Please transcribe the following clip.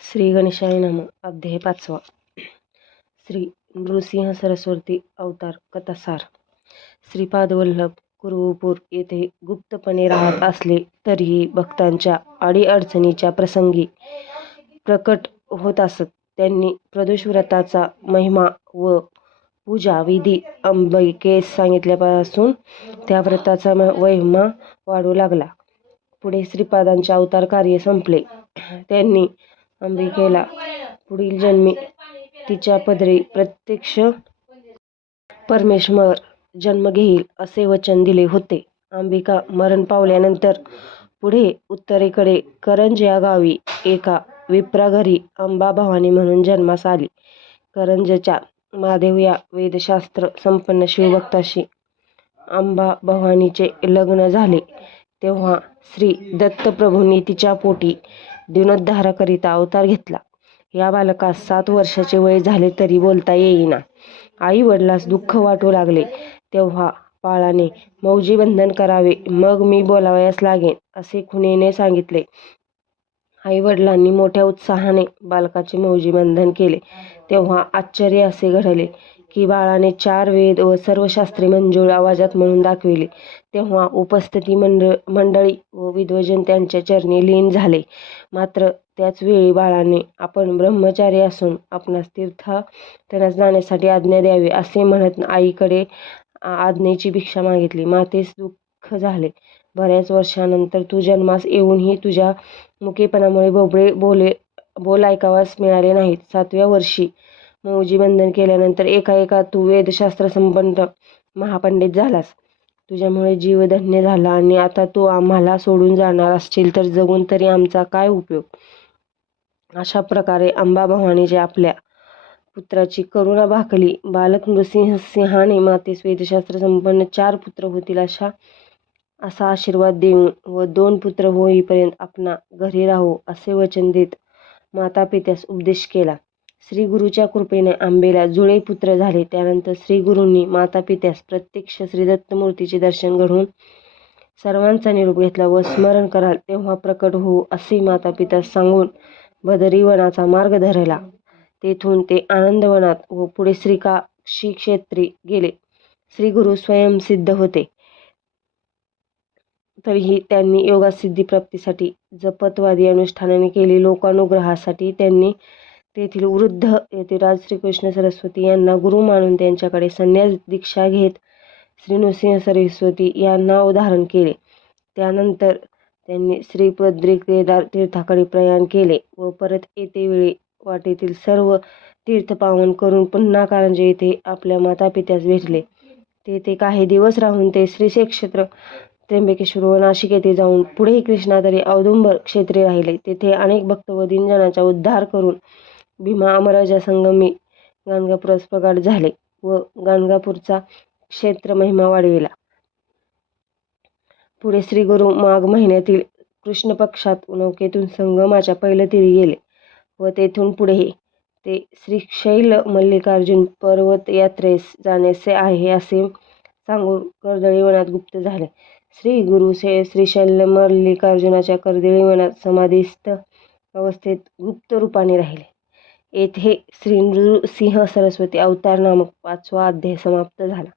श्री गणेशाय नम अध्याय पाचवा. श्री नृसिंह सरस्वती अवतार कथासार. श्रीपादवल्लभ कुरुपूर येथे गुप्तपणे राहत असले तरीही भक्तांच्या अडीअडचणीच्या प्रसंगी प्रकट होत असत. त्यांनी प्रदोष व्रताचा महिमा व पूजा विधी अंबिकेस सांगितल्यापासून त्या व्रताचा म- महिमा वाढू लागला. पुढे श्रीपादांचे अवतार कार्य संपले. त्यांनी अंबिकेला पुढील जन्मी तिच्या पदरी प्रत्यक्ष परमेश्वर जन्म घेईल असे वचन दिले होते. अंबिका मरण पावल्यानंतर पुढे उत्तरेकडे करंज या गावी एका विप्राघरी अंबा भवानी म्हणून जन्मास आली. करंजच्या महादेव या वेदशास्त्र संपन्न शिवभक्ताशी अंबा भवानीचे लग्न झाले. तेव्हा श्री दत्तप्रभूंनी तिच्या पोटी दिनोद्धाराकरिता अवतार घेतला. या बालकास सात वर्षाचे वय झाले तरी बोलता येईना. आई वडिलास दुःख वाटू लागले. तेव्हा बाळाने मौजी बंधन करावे मग मी बोलावयास लागेन असे खुणेने सांगितले. आई वडिलांनी मोठ्या उत्साहाने बालकाचे मौजी बंधन केले. तेव्हा आश्चर्य असे घडले की बाळाने चार वेद व सर्व शास्त्रे मंजूळ आवाजात म्हणून दाखविले. तेव्हा उपस्थिती मंडळ मंडळी व विद्वजन त्यांच्या चरणी लीन झाले. मात्र त्याच वेळी बाळाने आपण ब्रह्मचारी असून आपणास तीर्थाटनास जाण्यासाठी आज्ञा द्यावी असे म्हणत आईकडे आज्ञेची भिक्षा मागितली. मातेस दुःख झाले. बऱ्याच वर्षानंतर तू जन्मास येऊनही तुझ्या मुकेपणामुळे बोबळे बोले बोल ऐकावास मिळाले नाहीत. सातव्या वर्षी मौजीबंधन केल्यानंतर एका एका तू वेदशास्त्र संपन्न महापंडित झालास. तुझ्यामुळे जीव धन्य झाला आणि आता तू आम्हाला सोडून जाणार असशील तर जगून तरी आमचा काय उपयोग? अशा प्रकारे अंबा भवानीचे आपल्या पुत्राची करुणा भाकली बालक नृसिंह सिंहाने मातेस वेदशास्त्र संपन्न चार पुत्र होतील अशा असा आशीर्वाद देऊन व दोन पुत्र होईपर्यंत आपणा घरी राहू असे वचन देत माता पित्यास उपदेश केला. श्री गुरुच्या कृपेने आंबेला जुळे पुत्र झाले. त्यानंतर श्री गुरूंनी माता पित्यास प्रत्यक्ष श्री दत्तमूर्तीचे दर्शन घडवून सर्वांचा निरोप घेतला व स्मरण कराल तेव्हा प्रकट होऊ असे माता पित्यास सांगून बदरी वनाचा मार्ग धरला. तेथून ते आनंदवनात व पुढे श्रीकाशी क्षेत्री गेले. श्री गुरु स्वयंसिद्ध होते. तरीही त्यांनी योगासिद्धी प्राप्तीसाठी जपतवादी अनुष्ठानाने केली लोकानुग्रहासाठी त्यांनी तेथील वृद्ध यतिराज श्रीकृष्ण सरस्वती यांना गुरु मानून त्यांच्याकडे संन्यास दीक्षा घेत श्री नृसिंह सरस्वती यांना उदाहरण केले. त्यानंतर त्यांनी श्री केदार तीर्थाकडे प्रयाण केले व परत येतेवेळी वाटेतील सर्व तीर्थ पावन करून पुन्हा कारंजे येथे आपल्या मातापित्यास भेटले. तेथे काही दिवस राहून ते श्री क्षेत्र त्र्यंबकेश्वर व नाशिक येथे जाऊन पुढे कृष्णातरी औदुंबर क्षेत्री राहिले. तेथे अनेक भक्त व दिनजनाचा उद्धार करून भीमा अमराजा संगमी गाणगापुरात प्रगाट झाले व गाणगापूरचा क्षेत्र महिमा वाढविला. पुढे श्री गुरु माघ महिन्यातील कृष्ण पक्षात नौकेतून संगमाच्या तिरी गेले व तेथून पुढे ते श्रीशैल मल्लिकार्जुन पर्वत यात्रेस जाण्याचे आहे असे सांगून कर्दळी वनात गुप्त झाले. श्री गुरु से श्रीशैल मल्लिकार्जुनाच्या कर्दळी वनात समाधीस्थ अवस्थेत गुप्त रूपाने राहिले. येथे श्री नृसिंह सरस्वती अवतार नामक पाचवा अध्याय समाप्त झाला.